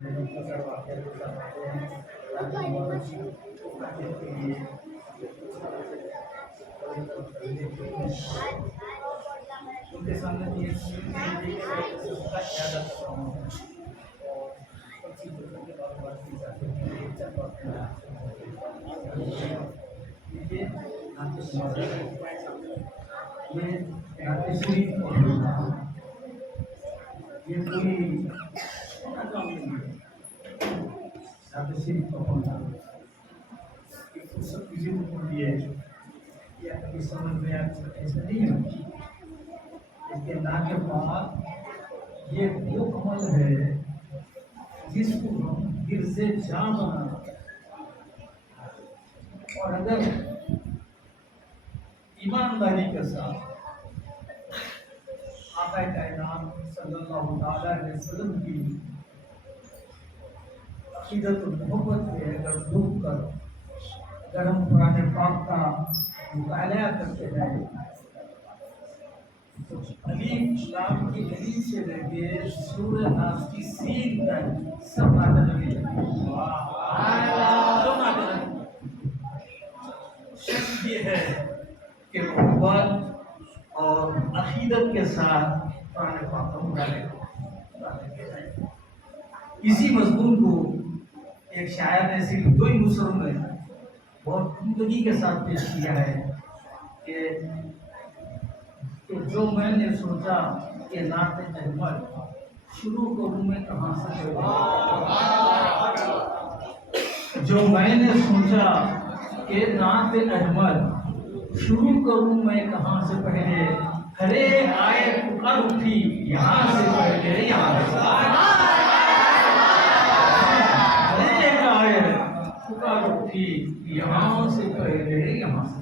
مختصر واقعہ کے ساتھ آتے ہیں تاکہ مولانا واقعے کے لیے ان کے سامنے یہ کا خیال رکھتا ہوں اور سب چیزوں کے بعد بات کی جاتی ہے چند واقعہ یہ نعت شریف یہ پوری نعت شریف کا ہونا یہ سب چیزیں ہوتی ہے یا کبھی سمجھ میں ایسا نہیں ہے اس کے نعت کے بعد یہ وہ عمل ہے جس کو ہم دل سے جان بنانا اور اگر ایمانداری کے ساتھ آقا کائنات صلی اللہ علیہ وسلم کی عقیدت و محبت میں اگر ڈوب کر اگر ہم قرآن پاک کا مطالعہ کرتے ہیں تو الف لام کی الف سے لے کے سورہ ناس کی سین تک سب نعتیں لگی سب نعتیں لگی شرط یہ ہے کہ محبت اور عقیدت کے ساتھ قرآن پاک کا مطالعہ کریں۔ اسی مضمون کو ایک شاعر نے صرف 2 مصروں میں بہت عمدگی کے ساتھ پیش کیا ہے کہ جو میں نے سوچا کہ نعت احمد شروع کروں میں کہاں سے جو میں نے سوچا کہ نعت احمد شروع کروں میں کہاں سے پہلے ہرے آئے پکار اٹھی یہاں سے پہلے یہاں سے ہرے آئے پکار اٹھی یہاں سے پہلے یہاں سے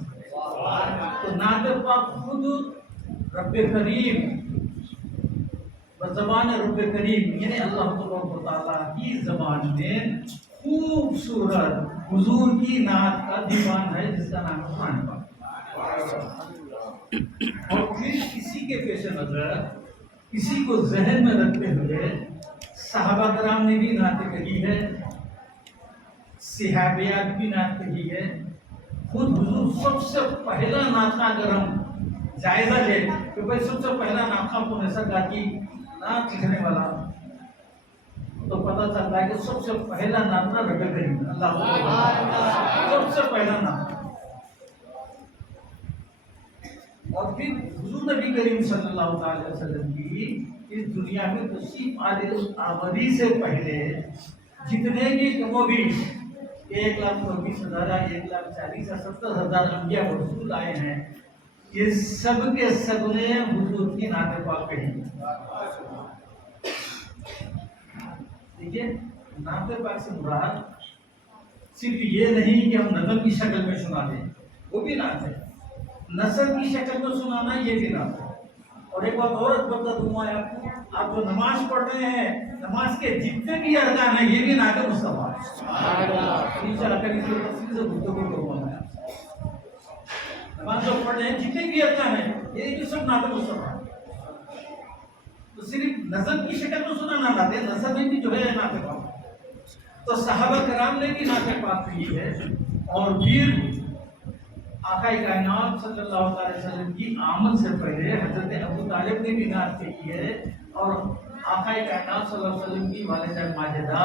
تو نعت پاک خود رب کریم زبان رب کریم یعنی اللہ تعالیٰ کی زبان میں خوبصورت حضور کی نعت کا دیوان ہے جس کا نام قرآن پاک اور پھر کسی کے پیش نظر کسی کو ذہن میں رکھتے ہوئے صحابہ کرام نے بھی نعت کہی ہے، صحابیات بھی نعت کہی ہے، خود حضور سب سے پہلا نعت کا اگر ہم جائزہ لے کہ بھائی سب سے پہلا نعت کون ایسا گا کہ نعت لکھنے والا تو پتہ چلتا ہے کہ سب سے پہلا نعت نہ رب کریم اللہ سب سے پہلا نعت اور پھر حضور نبی کریم صلی اللہ علیہ وسلم کی اس دنیا میں تشریف آوری سے پہلے جتنے بھی کم و بیش 1,24,000 1,40,000 انبیاء و رسول آئے ہیں یہ سب کے سب نے حضور کی نعت پاک کہی۔ دیکھیے نعت پاک سے مراد صرف یہ نہیں کہ ہم نظم کی شکل میں سنا دیں، وہ بھی نعت ہے، نثر کی شکل میں سنانا یہ بھی نعت ہے۔ اور ایک بات اور بتا دوں میں آپ جو نماز پڑھ رہے ہیں نماز کے جتنے بھی ارکان ہیں یہ بھی نعت مصطفیٰ انشاءاللہ کبھی تفصیل سے گفتگو کروں گا۔ نماز جو پڑھ رہے ہیں جتنے بھی ارکان ہیں یہ بھی سب نعت مصطفیٰ تو صرف نظم کی شکل میں سنانا نعت ہے، نظم میں بھی جو ہے نعت پاک تو صحابہ کرام نے بھی نعت پاک کی ہے اور پھر آقا کائنات صلی اللہ علیہ وسلم کی آمد سے پہلے حضرت ابو طالب نے بھی نعت کہی ہے اور آقا کائنات صلی اللہ علیہ وسلم کی والدہ ماجدہ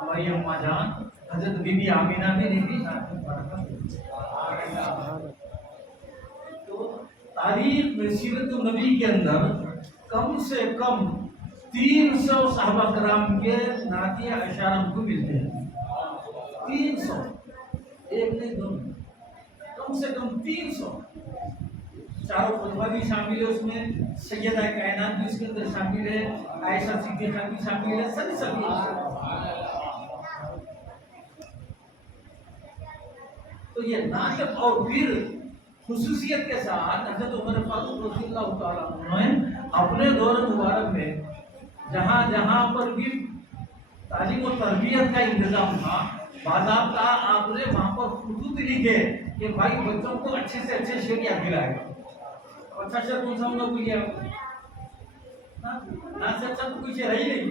ہماری اماں جان حضرت بی بی آمینہ نے بھی نعت مبارکہ کی۔ تو تاریخ میں سیرت النبی کے اندر کم سے کم 300 صحابہ کرام کے نعتیہ اشعار ہم کو ملتے ہیں، 300 ایک نہیں دو کم سے کم 300 چاروں خطبہ بھی شامل ہے اس میں، سیدہ کائنات بھی اس کے اندر شامل ہے، عائشہ صدیقہ بھی شامل ہے، سبھی تو یہ نعت اور پھر خصوصیت کے ساتھ حضرت عمر فاروق رضی اللہ تعالیٰ عنہ نے اپنے دور مبارک میں جہاں جہاں پر بھی تعلیم و تربیت کا انتظام تھا باضابطہ آپ نے وہاں پر خطوط لکھے کہ بھائی بچوں کو اچھے سے اچھے شعر یاد دلائے۔ اچھا شعر کون سا ہم لوگ لیا نہ سے اچھا تو کوئی شعر ہے ہی نہیں،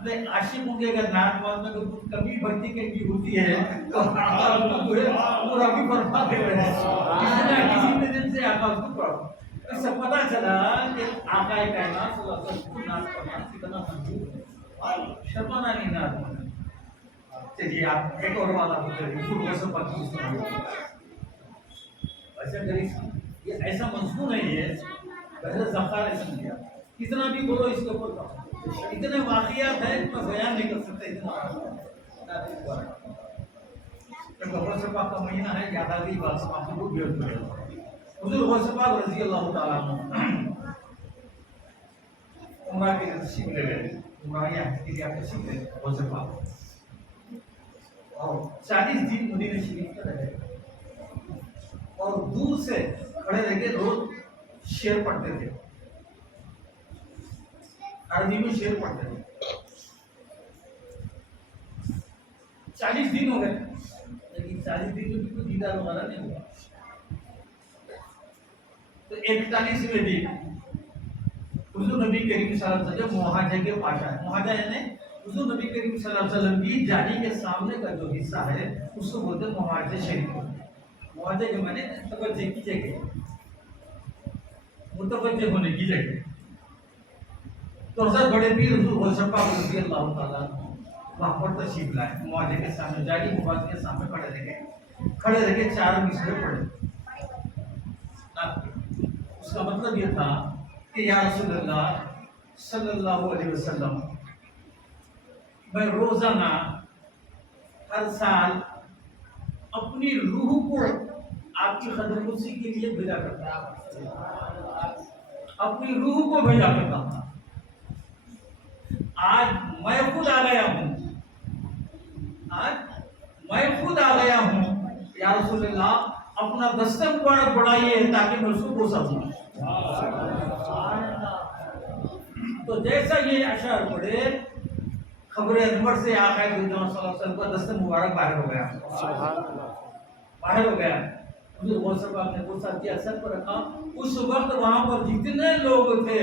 اپنے عاشقوں کے اگر نعت باز میں کچھ کمی بھرتی کہیں ہوتی ہے تو جو ہے پورا بھی برپا دے رہے ہیں کسی نے دن سے آقا اس کو پڑھا. اس سے پتا چلا کہ آقا کائنات صلی اللہ علیہ وسلم کو نعت پڑھنا کتنا منظور ہے. شرمانا نہیں نعت پڑھنا. چلیے آپ ایک اور بات آپ کو کریے خود ویسے پاکی اس میں ایسا کریے. یہ ایسا منظور نہیں ہے پہلے زخار ایسا کیا کتنا بھی بولو اس کے اوپر کہا. اتنے واقعات ہیں میں بیان نہیں کر سکتے اتنا. جب غوث پاک کا مہینہ ہے یاد آ گئی بات آپ کو بہت بیان کرے گا. حضور غوث پاک رضی اللہ تعالیٰ عنہ عمرہ کے تشریف لے گئے. عمرہ یا حج کے لیے آپ تشریف لے گئے غوث پاک اور 40 دن مدینہ شریف میں رہے اور دور سے کھڑے رہ کے روز شعر پڑھتے تھے. عربی میں شعر پڑھتے تھے. 40 دن ہو گئے لیکن 40 دن میں بھی کوئی دیدار وغیرہ نہیں ہوا. تو 41ویں دن حضور نبی کریم صلی اللہ علیہ وسلم مہاجہ کے پاس آئے. مہاجہ یعنی حضور نبی کریم صلی اللہ علیہ وسلم کی جالی کے سامنے کا جو حصہ ہے اس کو بولتے ہیں مہاجہ شریف. مہاجہ کے معنی توجہ کی جگہ متوجہ ہونے کی جگہ. تو حضرت بڑے پیر حضور غوث پاک رضی اللہ تعالیٰ وہاں پر تشریف لائے. معاہدے کے سامنے جاری مبارک کے سامنے کھڑے رہ کے 4 مصرے پڑھے. اس کا مطلب یہ تھا کہ یا رسول اللہ صلی اللہ علیہ وسلم میں روزانہ ہر سال اپنی روح کو آپ کی قدر کرسی کے لیے بھیجا کرتا تھا. اپنی روح کو بھیجا کرتا تھا. آج میں خود آ گیا ہوں. آج میں خود آ گیا ہوں یا رسول اللہ اپنا دستہ مبارک بڑھائیے تاکہ میں اس کو بوسا دوں. تو جیسا یہ اشعار پڑھے خبر انور سے آقا صلی اللہ علیہ وسلم کا دستہ مبارک باہر ہو گیا. باہر ہو گیا. حضور غوث پاک نے بوسا کیا سر پر رکھا. اس وقت وہاں پر جتنے لوگ تھے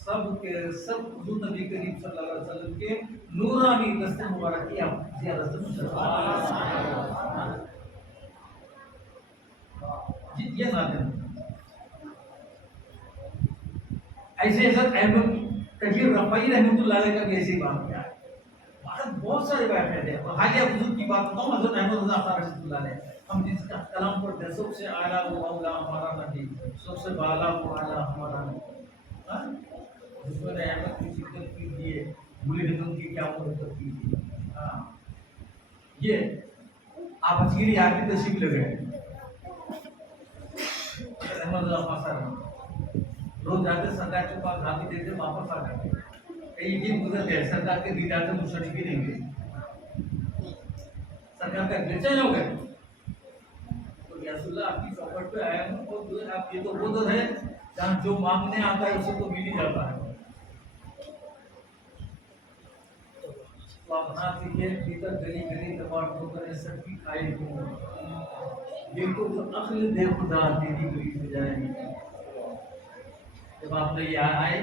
سب کے سب حضور نبی کریم صلی اللہ علیہ وسلم کے نورانی دست مبارک کی یہ نادر. ایسے حضرت احمد کثیر رفاعی رحمۃ اللہ علیہ کا بھی ایسی بات کیا ہے. بہت سارے بیٹھے تھے. حالیہ حضور کی بات بتاؤں حضرت احمد رضا خان رحمۃ اللہ علیہ ہم جس کا کلام پڑھتے ہیں سب سے اعلیٰ وہ اولا ہمارا نبی سب سے بالا وہ اعلیٰ ہمارا نبی. اس میں احمد کی شدت کیجیے بری نظم کی کیا مرتب کیجیے. یہ آپ اچھی یاد کی تشریف لے گئے. احمد اللہ خان روز جاتے سرکار کے پاس دھاتی دیتے واپس آ جاتے. کئی دن گزر گئے سرکار کے دیدار سے مشرف ہی نہیں گئے. سرکار کا بے چین ہو گئے. تو یا رسول اللہ آپ کی چوکھٹ پہ آیا ہوں اور جو ہے آپ یہ تو وہ در ہے جہاں جو مانگنے آتا ہے اسے تو مل ہی جاتا ہے. تو آپ بنا دیجیے بھیتر گلی گلی دباڑ ہو کر سب کی کھائی ہوں دل کو جو عقل دے خدا تیری گلی سے جائے گی. جب آپ نے یہ آئے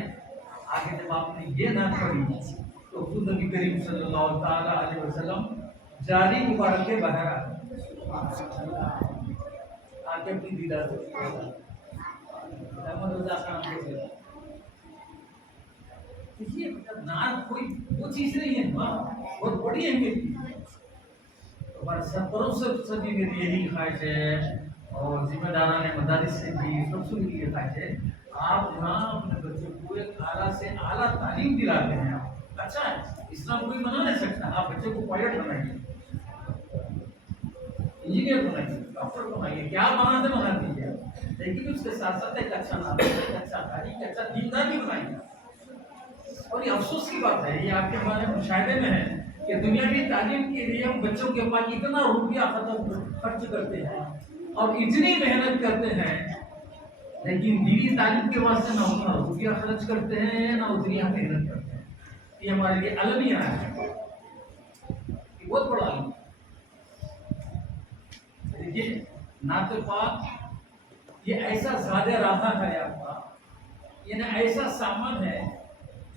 آگے جب آپ نے یہ نہ پڑھی تو حضور نبی کریم صلی اللہ تعالیٰ علیہ وسلم جاری مبارک کے باہر آگے اپنی دیدار احمد رضا خان کو یہ نعت کوئی وہ چیز نہیں ہے بہت بڑی اہمیت کی. ہمارے سرپروں سے سبھی میری یہی خواہش ہے اور ذمہ داران مدارس سے بھی سب سے میری یہ خواہش ہے آپ وہاں اپنے بچوں کو ایک اعلیٰ سے اعلیٰ تعلیم دلاتے ہیں. آپ اچھا ہے اسلام کوئی بنا نہیں سکتا. آپ بچے کو پائلٹ بنائیے انجینئر بنائیے ڈاکٹر بنائیے کیا بناتے بنا دیجیے لیکن اس کے ساتھ ساتھ ایک اچھا نام ایک اچھا تاریخ ایک اچھا دیندار بھی بنائیے. اور یہ افسوس کی بات ہے یہ آپ کے ہمارے مشاہدے میں ہے کہ دنیاوی تعلیم کے لیے ہم بچوں کے پاس اتنا روپیہ خرچ کرتے ہیں اور اتنی محنت کرتے ہیں لیکن دینی تعلیم کے واسطے نہ اتنا روپیہ خرچ کرتے ہیں نہ اتنی ہم محنت کرتے ہیں. یہ ہمارے لیے المیہ ہے. یہ بہت بڑا المیہ. دیکھیے نعت پاک یہ ایسا زیادہ راحہ ہے آپ کا. یہ ایسا سامان ہے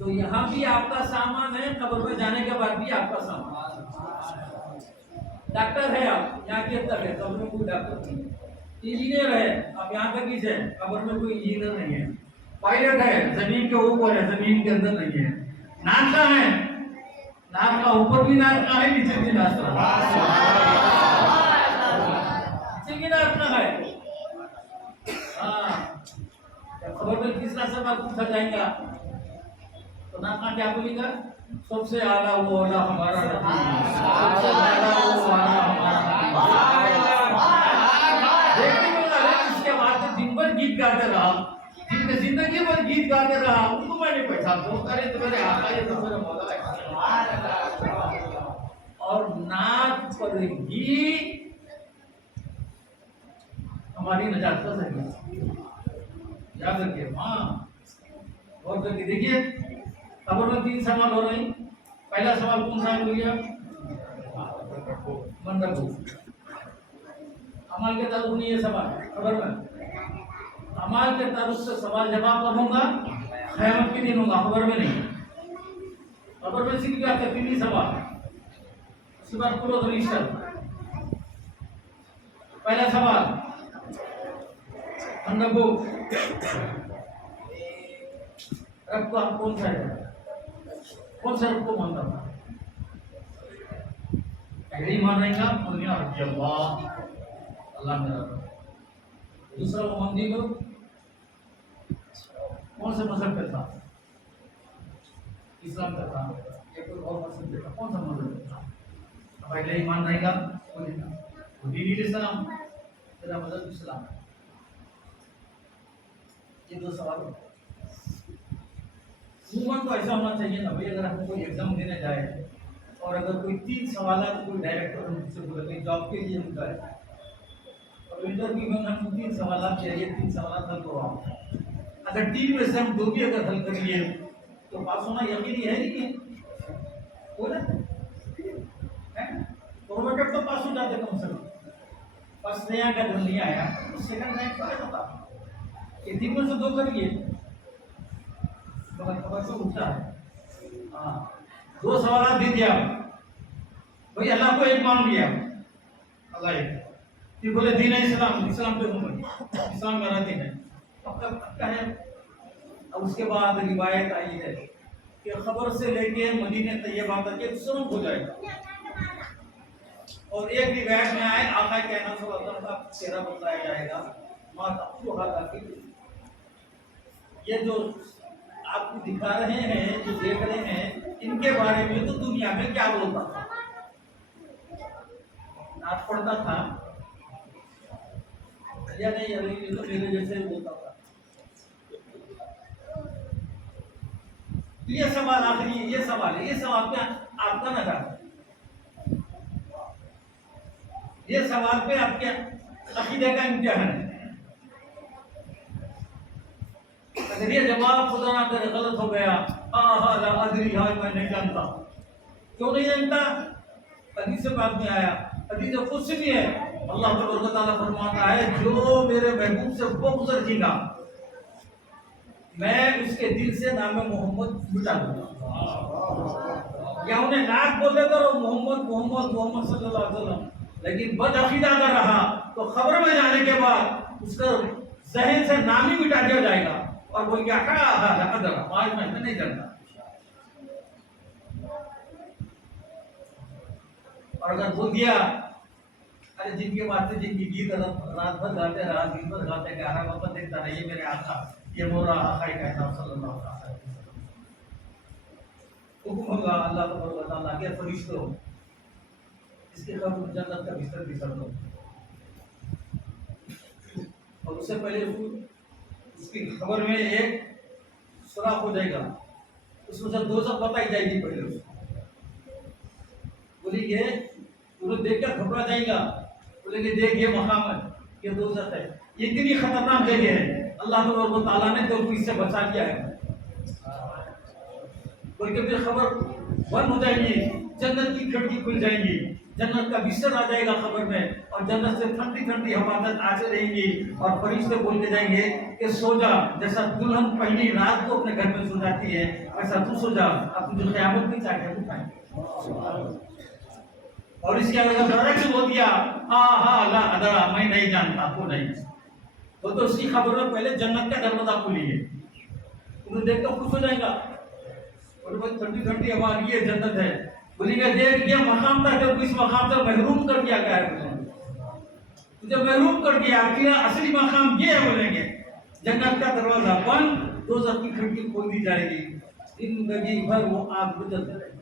تو یہاں بھی آپ کا سامان ہے، قبر میں جانے کے بعد بھی آپ کا سامان۔ ڈاکٹر ہے آپ، یہاں کے تک ہے، قبر میں کوئی ڈاکٹر نہیں ہے۔ انجینئر ہے آپ، یہاں تک ہی سے، قبر میں کوئی انجینئر نہیں ہے۔ پائلٹ ہے، زمین کے اوپر ہے، زمین کے اندر نہیں ہے۔ ناکا ہے، ناکا اوپر بھی ناکا ہے، نیچے بھی ناکا نیچے بھی ناکا ہے۔ خبر میں تیسرا سوال پوچھا جائے گا تو ناکا کیا بولے گا؟ سب سے اعلیٰ وہ والا ہمارا نبی، سب سے اعلیٰ وہ والا ہمارا نبی۔ اس کے بعد دن بھر گیت گاتے رہا، جن نے زندگی بھر گیت گاتے رہا، ان کو میں نہیں پہچانتا ہوں، ارے تو میرے آقا، یہ تو میرا مولا ہے۔ اور نعت پر ہی ہماری نجات کا ذریعہ، یاد رکھیے۔ ہاں، اور کر کے دیکھیے، خبر میں 3 سوال ہو رہے ہیں۔ پہلا سوال کون سا ہے؟ منڈپو عمل کے تعلق نہیں، یہ سوال خبر میں عمل کے تعلق سے سوال جواب کب ہوگا؟ قیامت کے دن ہوگا، خبر میں نہیں۔ خبر میں صرف کیا کہ 3 سوال، اس کے بعد کلوز رجسٹر۔ پہلا سوال منڈپو، رب کو آپ کون سا ہے؟ کون سا رب کو مانتا تھا؟ پہلے ہی مان رہے گا دنیا رب اللہ، اللہ میرا رب۔ دوسرا وہ مندی کو کون سے مذہب پہ تھا؟ اسلام کا تھا، یا کوئی اور مذہب پہ تھا؟ کون سا مذہب پہ تھا؟ پہلے ہی مان رہے گا وہ دین اسلام، میرا مذہب اسلام۔ یہ 2 سوال ہوتے ہیں۔ عموماً تو ایسا ہونا چاہیے نا بھائی، اگر ہم کوئی ایگزام دینے جائے اور اگر کوئی 3 سوالات کوئی ڈائریکٹر ہم سے بولے کہ جاب کے لیے ہوتا ہے اور انٹرویو میں ہم 3 سوالات چاہیے، 3 سوالات حل کرواؤ، اگر 3 میں سے ہم 2 بھی اگر حل کر لیے تو پاس ہونا یقینی ہے نہیں کہ ہو جاتا ہے۔ پروموٹر تو پاس ہو جاتے کم سے کم، فرسٹ نیا کا دن نہیں آیا، سیکنڈ رینک پر ہوتا کہ 3 میں سے 2 کر لیے، خبر سے اٹھتا ہے۔ ہاں، 2 سوالات دے دیا بھائی، اللہ کو ایک مان لیا، اللہ ایک، پھر بولے دین اسلام، اسلام پہ ہوں، اسلام میرا دین ہے، پکا ہے۔ اب اس کے بعد روایت آئی ہے کہ خبر سے لے کے مدینہ طیبہ تک ایک سرنگ ہو جائے گا، اور ایک روایت میں آئے آقا کائنات صلی اللہ علیہ وسلم کا چہرہ بتلایا جائے گا، ما تقولها داخل۔ یہ جو آپ کو دکھا رہے ہیں، جو دیکھ رہے ہیں، ان کے بارے میں تو دنیا میں کیا بولتا تھا؟ نعت پڑھتا تھا یا نہیں؟ یہ تو میرے جیسے ہی بولتا تھا۔ یہ سوال آخری، یہ سوال ہے، یہ سوال پہ آپ کا نظر ہے، یہ سوال پہ آپ کے عقیدے کا امتحان ہے۔ اگر یہ جواب خدا نہ کرے غلط ہو گیا، لا ادری، ہاں میں نہیں جانتا، کیوں نہیں جانتا؟ حدیث پاک میں آیا، حدیث قدسی بھی ہے، اللہ تبارک و تعالیٰ فرماتا ہے جو میرے محبوب سے بغض رکھے گا میں اس کے دل سے نام محمد مٹا دوں گا۔ یا انہیں نعت بولتے کرو محمد محمد محمد صلی اللہ علیہ وسلم، لیکن بد عقیدہ اگر رہا تو خبر میں جانے کے بعد اس کا ذہن سے نام ہی مٹا دیا جائے گا، اور بول گیا آج میں نہیں کرتا۔ اور اگر بول دیا ارے جن کے باتیں، جن کی گیت رات بھر گاتے رہا، دن بھر گاتے، 11 وقت دیکھتا رہا، یہ میرے آقا، یہ مولا آقا کائنات صلی اللہ علیہ وسلم، حکم ہوگا اللہ تبارک و تعالیٰ کے فرشتوں اس کے قبر جنت کا بستر بچھا دو، اور اس سے پہلے اس کی خبر میں ایک سوراخ ہو جائے گا، اس میں سے دوزخ بتائی جائے گی پہلے اس کو، بولی کہ وہ دیکھ کر گھبرا جائے گا، بولے کہ دیکھ یہ مقام ہے، یہ دوزخ ہے، یہ اتنی خطرناک جگہ ہے، اللہ تبارک و تعالیٰ نے تو اس سے بچا لیا ہے، بلکہ پھر خبر بند ہو جائے گی، جنت کی کھڑکی کھل جائیں گی، جنت کا بستر آ جائے گا قبر میں، اور جنت سے ٹھنڈی ٹھنڈی ہوا آتے رہیں گی، اور فرشتے بولتے جائیں گے کہ سو جا، جیسا دلہن پہلی رات کو اپنے گھر میں سو جاتی ہے ویسا تو سو جا، اب تجھے قیامت بھی چاہیے اٹھائیں گے۔ اور اس کے اگر برعکس بول دیا لا ادرا، میں نہیں جانتا، آپ کو نہیں، تو اس کی خبر میں پہلے جنت کا دروازہ کھولیے، انہیں دیکھ کر خوش ہو جائے گا، اور بھائی ٹھنڈی ٹھنڈی ہوا یہ جنت ہے، بولیں گے دیکھ یہ مقام تھا، جب اس مقام سے محروم کر دیا گیا ہے، تجھے محروم کر دیا، تیرا اصلی مقام یہ ہے، بولیں گے جنت کا دروازہ بند، دوزخ کی کھڑکی کھول دی جائے گی، زندگی بھر وہ آگ میں جلتے رہے گی۔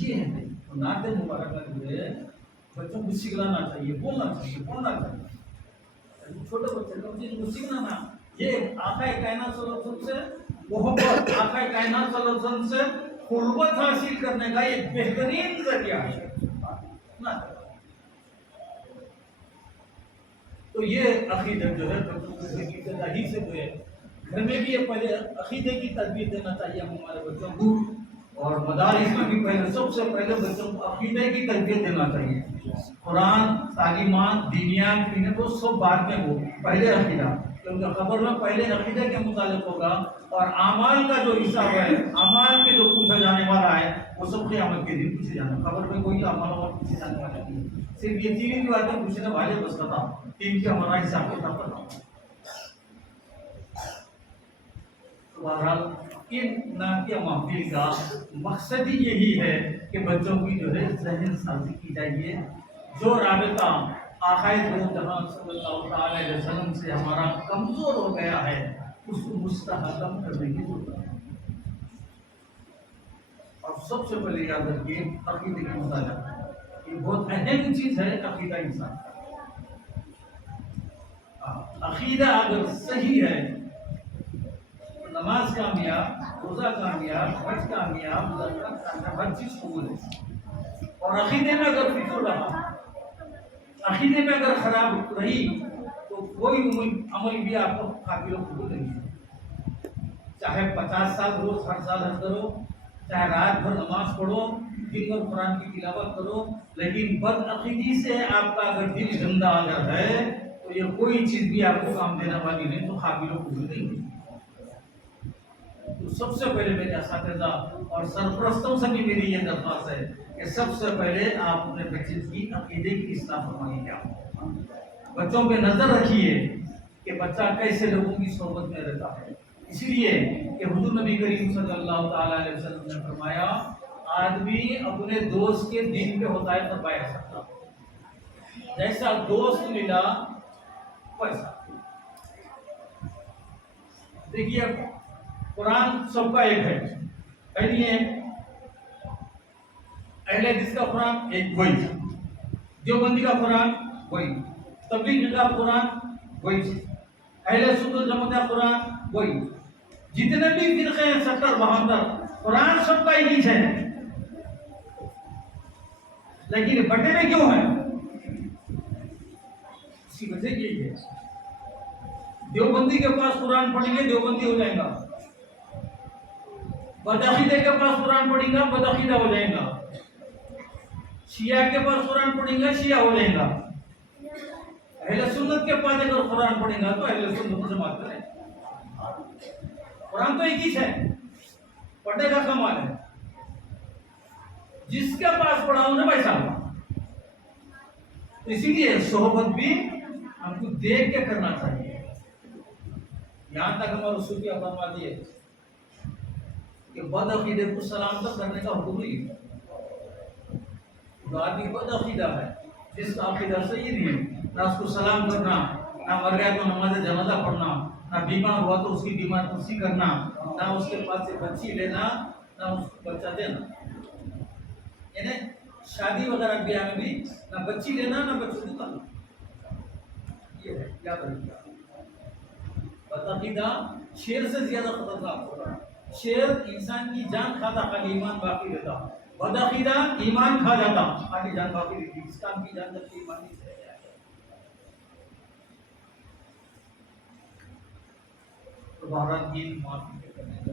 یہ ہے نعت مبارکہ جو ہے بچوں کو سکھلانا چاہیے، بولنا چاہیے، پڑھنا چاہیے، چھوٹے بچے کو چیز کو سکھلانا، یہ آقا کائنات صلی اللہ علیہ وسلم سے محبت، آقا کائنات صلی اللہ علیہ وسلم سے قربت حاصل کرنے کا ایک بہترین ذریعہ ہے۔ تو یہ عقیدہ جو ہے بچوں کو ابتدائی سے جو ہے گھر میں بھی یہ پہلے عقیدے کی تربیت دینا چاہیے ہم ہمارے بچوں کو، اور مدارس میں بھی پہلے سب سے پہلے بچوں کو عقیدے کی تربیت دینا چاہیے۔ قرآن، تعلیمات، دینیات وہ سب بعد میں ہو، پہلے عقیدہ، کیونکہ خبر میں پہلے عقیدے کے متعلق ہوگا، اور اعمال کا جو حصہ ہے، اعمال کے جو پوچھا جانے والا ہے وہ سب قیامت کے دن پوچھے جانا، خبر میں کوئی اعمال اور پوچھے جانے والا نہیں، صرف یہ تین باتیں پوچھنے والے بس تھا، تین کے ہمارا حساب کتاب پتہ۔ بہرحال ان نعتیہ محفل کا مقصد ہی یہی ہے کہ بچوں کی جو ہے ذہن سازی کی جائیے، جو رابطہ آقائے دو جہاں صلی اللہ علیہ وسلم سے ہمارا کمزور ہو گیا ہے اس کو مستحکم کرنے کی ضرورت ہے۔ اور سب سے پہلے یاد رکھیے عقیدے کا مطالعہ، یہ بہت اہم چیز ہے عقیدہ انسان کا۔ عقیدہ اگر صحیح ہے نماز کامیاب، روزہ کامیاب، حج کامیاب، زکات کامیاب، ہر چیز قبول ہے۔ اور عقیدے میں اگر فکر رہا، عقیدے میں اگر خراب رہی تو کوئی عمل بھی آپ کو قابل قبول نہیں ہے، چاہے 50 سال روز ہر سال حج کرو، چاہے رات بھر نماز پڑھو، دن بھر قرآن کی تلاوت کرو، لیکن بد عقیدی سے آپ کا اگر دل گندا اگر ہے تو یہ کوئی چیز بھی آپ کو کام دینے والی نہیں، تو قابل قبول نہیں ہے۔ تو سب سے پہلے میرے اساتذہ اور سرپرستوں سے بھی میری یہ درخواست ہے کہ سب سے پہلے آپ اپنے بچے کی عقیدے کی اصلاح فرمائیے، کیا بچوں پہ نظر رکھیے کہ بچہ کیسے لوگوں کی صحبت میں رہتا ہے، اس لیے کہ حضور نبی کریم صلی اللہ تعالی علیہ وسلم نے فرمایا آدمی اپنے دوست کے دین پہ ہوتا ہے فرمایا سکتا، جیسا دوست ملا ویسا۔ دیکھیے قرآن سب کا ایک ہے، نہیں ہے، اہل حدیث کا قرآن ایک وہی، دیوبندی کا قرآن وہی، تبلیغ کا قرآن وہی، اہل سنت والجماعت کا قرآن وہی، جتنے بھی فرقے ہیں 70 72 قرآن سب کا ایک ہی ہے، لیکن بٹے میں کیوں ہیں؟ اس کی وجہ یہی ہے، دیوبندی کے پاس قرآن پڑھیں گے دیوبندی ہو جائے گا، بدعقیدے کے پاس قرآن پڑھیں گا بدعقیدہ ہو جائے گا، شیعہ کے پاس قرآن پڑھیں گا شیعہ ہو جائے گا، اہل سنت کے پاس اگر قرآن پڑھیں گا تو اہل سنت جماعت کریں۔ قرآن تو ایک ہی ہے، پڑھنے کا کمال ہے، جس کے پاس پڑھا انہیں ویسا ہوا، اسی لیے صحبت بھی ہم کو دیکھ کے کرنا چاہیے۔ یہاں تک ہمارے رسول کی فرما دیے کہ بد عقیدے کو سلام تک کرنے کا حکم نہیں ہے، جو آدمی بد عقیدہ ہے، جس کا عقیدہ صحیح نہیں ہے، نہ اس کو سلام کرنا، نہ مر گیا تو نماز جنازہ پڑھنا، نہ بیمار ہوا تو اس کی بیمار پرسی کرنا، نہ اس کے پاس سے بچی لینا، نہ اس کو بچہ دینا، یعنی شادی وغیرہ بیاہ میں بھی نہ بچی لینا نہ بچوں کو کرنا، یہ ہے یاد رکھیے۔ بدعقیدہ شیر سے زیادہ خطرناک ہوگا، شیر انسان کی جان کھاتا خالی ایمان باقی رہتا، بدعقیدہ ایمان کھا جاتا خالی جان باقی رہتی، اس کام کی جان تک ایمان نہیں رہ جائے۔ تو بہرحال دین معافی کرنے کا